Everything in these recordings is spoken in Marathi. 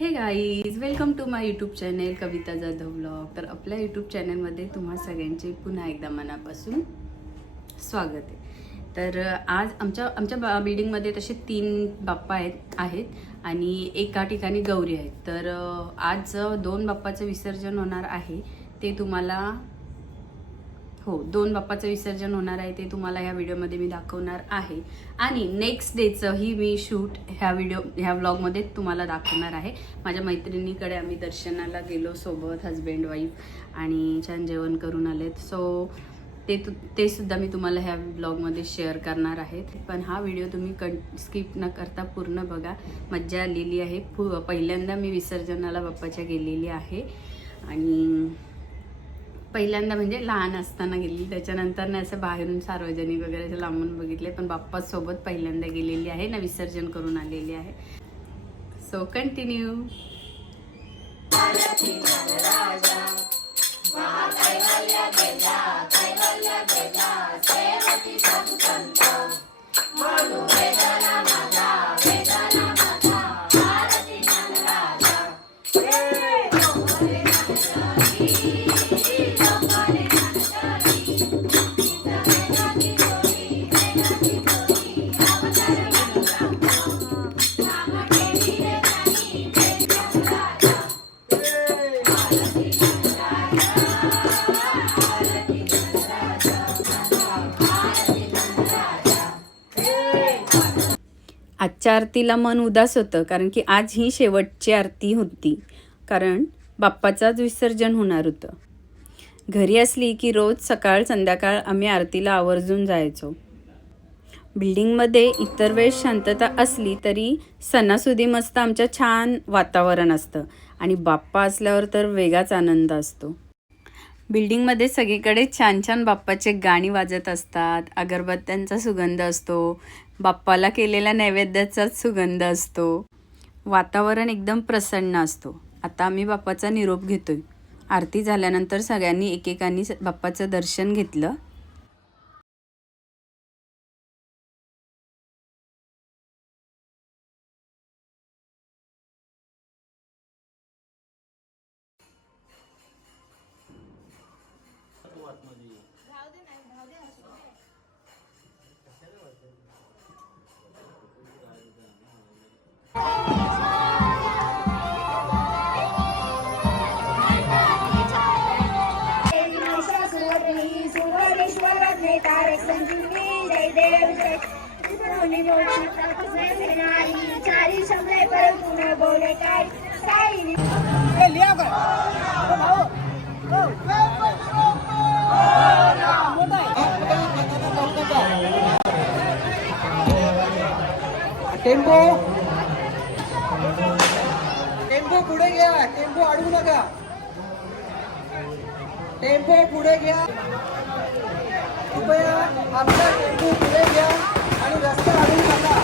हे guys, welcome to my YouTube channel Kavita Jadhav vlog. तर आपल्या यूट्यूब चॅनलमध्ये तुम्हा सगळ्यांचे पुन्हा एकदा मनापासून स्वागत आहे. तर आज आमच्या बिल्डिंगमध्ये तसे 3 बाप्पा आहेत आणि एका ठिकाणी गौरी आहेत. तर आज 2 बाप्पाचं विसर्जन होणार आहे. ते तुम्हाला 2 बाप्पाचं विसर्जन होणार आहे, ते तुम्हाला ह्या व्हिडिओमध्ये मी दाखवणार आहे. आणि नेक्स्ट डेचंही मी शूट ह्या व्लॉगमध्ये तुम्हाला दाखवणार आहे. माझ्या मैत्रिणीकडे आम्ही दर्शनाला गेलो सोबत, हजबंड वाईफ, आणि छान जेवण करून आलेत. सो ते सुद्धा मी तुम्हाला ह्या व्लॉगमध्ये शेअर करणार आहे. पण हा व्हिडिओ तुम्ही स्किप न करता पूर्ण बघा, मज्जा आलेली आहे. पहिल्यांदा मी विसर्जनाला बाप्पाच्या गेलेली आहे आणि पहिल्यांदा म्हणजे लहान असताना गेलेली, त्याच्यानंतर ना असं बाहेरून सार्वजनिक वगैरे असं लांबून बघितले, पण बाप्पासोबत पहिल्यांदा गेलेली आहे ना, विसर्जन करून आलेली आहे. So continue. आजच्या आरतीला मन उदास होतं, कारण की आज ही शेवटची आरती होती, कारण बाप्पाचाच विसर्जन होणार होतं. घरी असली की रोज सकाळ संध्याकाळ आम्ही आरतीला आवर्जून जायचो. बिल्डिंगमध्ये इतर वेळेस शांतता असली तरी सणासुदी मस्त आमच्या छान वातावरण असतं आणि बाप्पा असल्यावर तर वेगळाच आनंद असतो. बिल्डिंगमध्ये सगळीकडे छान छान बाप्पाचे गाणी वाजत असतात, अगरबत्त्यांचा सुगंध असतो, बाप्पाला केलेल्या नैवेद्याचाच सुगंध असतो. वातावरण एकदम प्रसन्न असतो. आता आम्ही बाप्पाचा निरोप घेतोय. आरती झाल्यानंतर सगळ्यांनी एकेकानी बाप्पाचं दर्शन घेतलं. टेम्पो पुढे घ्या, टेम्पो अडवू नका, टेम्पो पुढे घ्या, कृपया आपला टेम्पो पुढे घ्या आणि रस्ता अडवू नका.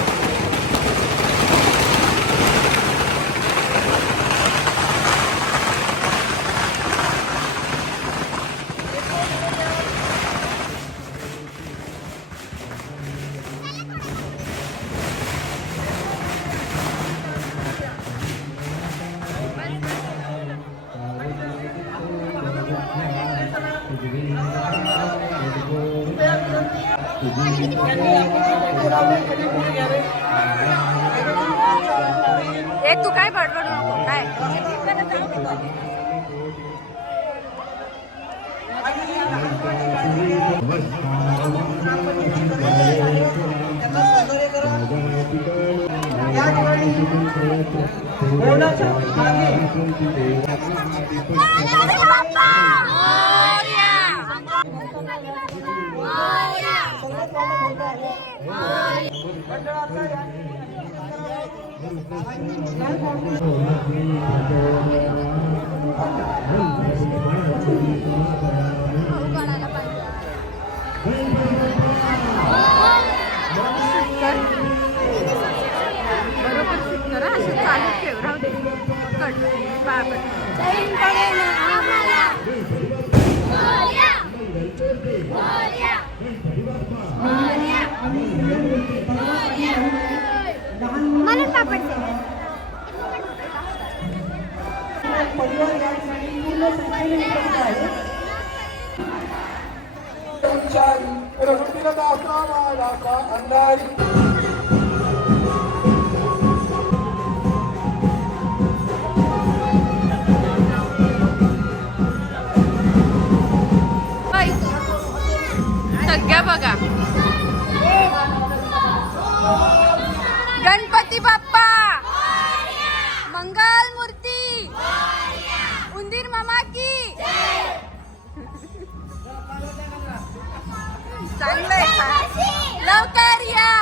तू काय बडबड नको काय. म्हणून पापड परिवार या ठिकाणी पूर्ण संख्येने उपस्थित आहे. रघुवीरदासामालाचा अंधारी सगळ्या बघा. गणपती बाप्पा मंगल मूर्ती उंदीर मामा की चांगलंय. लवकर या.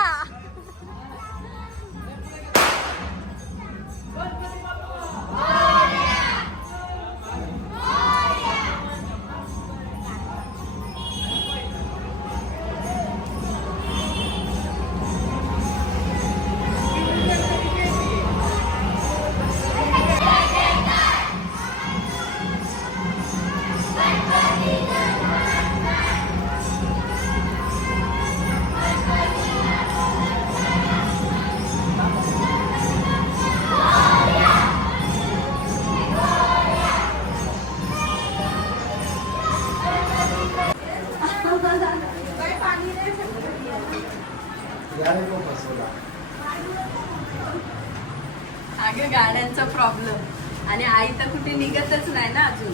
अगं गाड्यांचा प्रॉब्लेम आणि आई तर कुठे निघतच नाही ना अजून.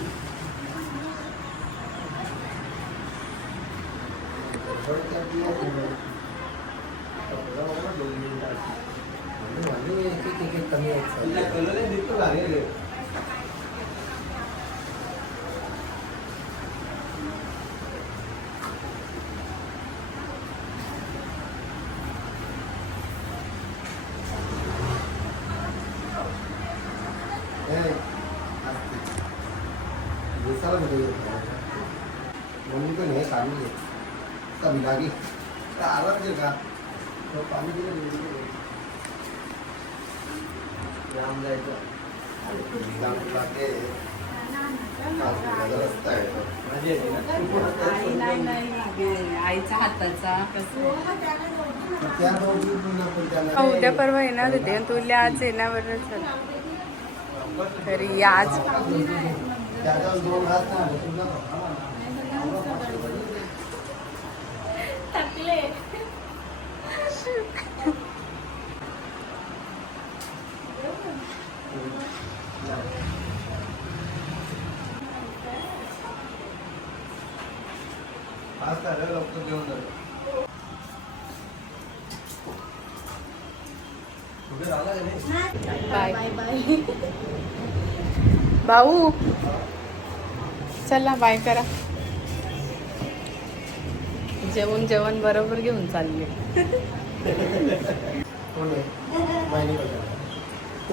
मम्मी पण हे काढून घे कमी लागी आवाज दे का पाणी दिलं जाम जायचं रस्ता नाही आईच्या हाताचा कसं. त्या उद्या परवा येणार होते आणि तुला आज येण्यावरच तरी आज त्याच्यावर 2 हात नाही आज काय लवकर घेऊन जातो. बाय बाय भाऊ. चला बाय करा. जेवण बरोबर घेऊन चालले.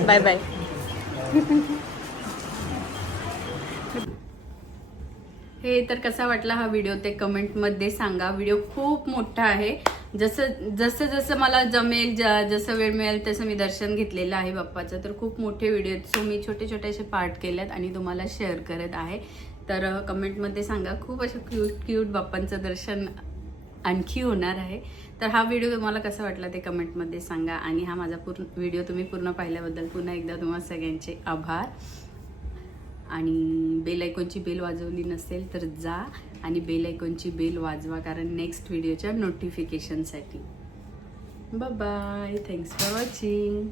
Bye bye. हे तर कसा वाटला हा व्हिडिओ ते कमेंटमध्ये सांगा. व्हिडिओ खूप मोठा आहे. जसं मला जमेल जसं वेळ मिळेल तसं मी दर्शन घेतलेलं आहे बाप्पाचं. तर खूप मोठे व्हिडिओ आहेत. सो मी छोटे छोटे असे पार्ट केलेत आणि तुम्हाला शेअर करत आहे. तर कमेंटमध्ये सांगा. खूप असं क्यूट बाप्पांचं दर्शन आणखी होणार आहे. तर हा व्हिडिओ तुम्हाला कसा वाटला ते कमेंटमध्ये सांगा. आणि हा माझा व्हिडिओ तुम्ही पूर्ण पाहिल्याबद्दल पुन्हा एकदा तुम्हाला सगळ्यांचे आभार. आणि बेल आयकॉनची बेल वाजवली नसेल तर जा आणि बेल आयकॉनची बेल वाजवा, कारण नेक्स्ट व्हिडिओच्या नोटिफिकेशनसाठी. Bye bye. Thanks for watching.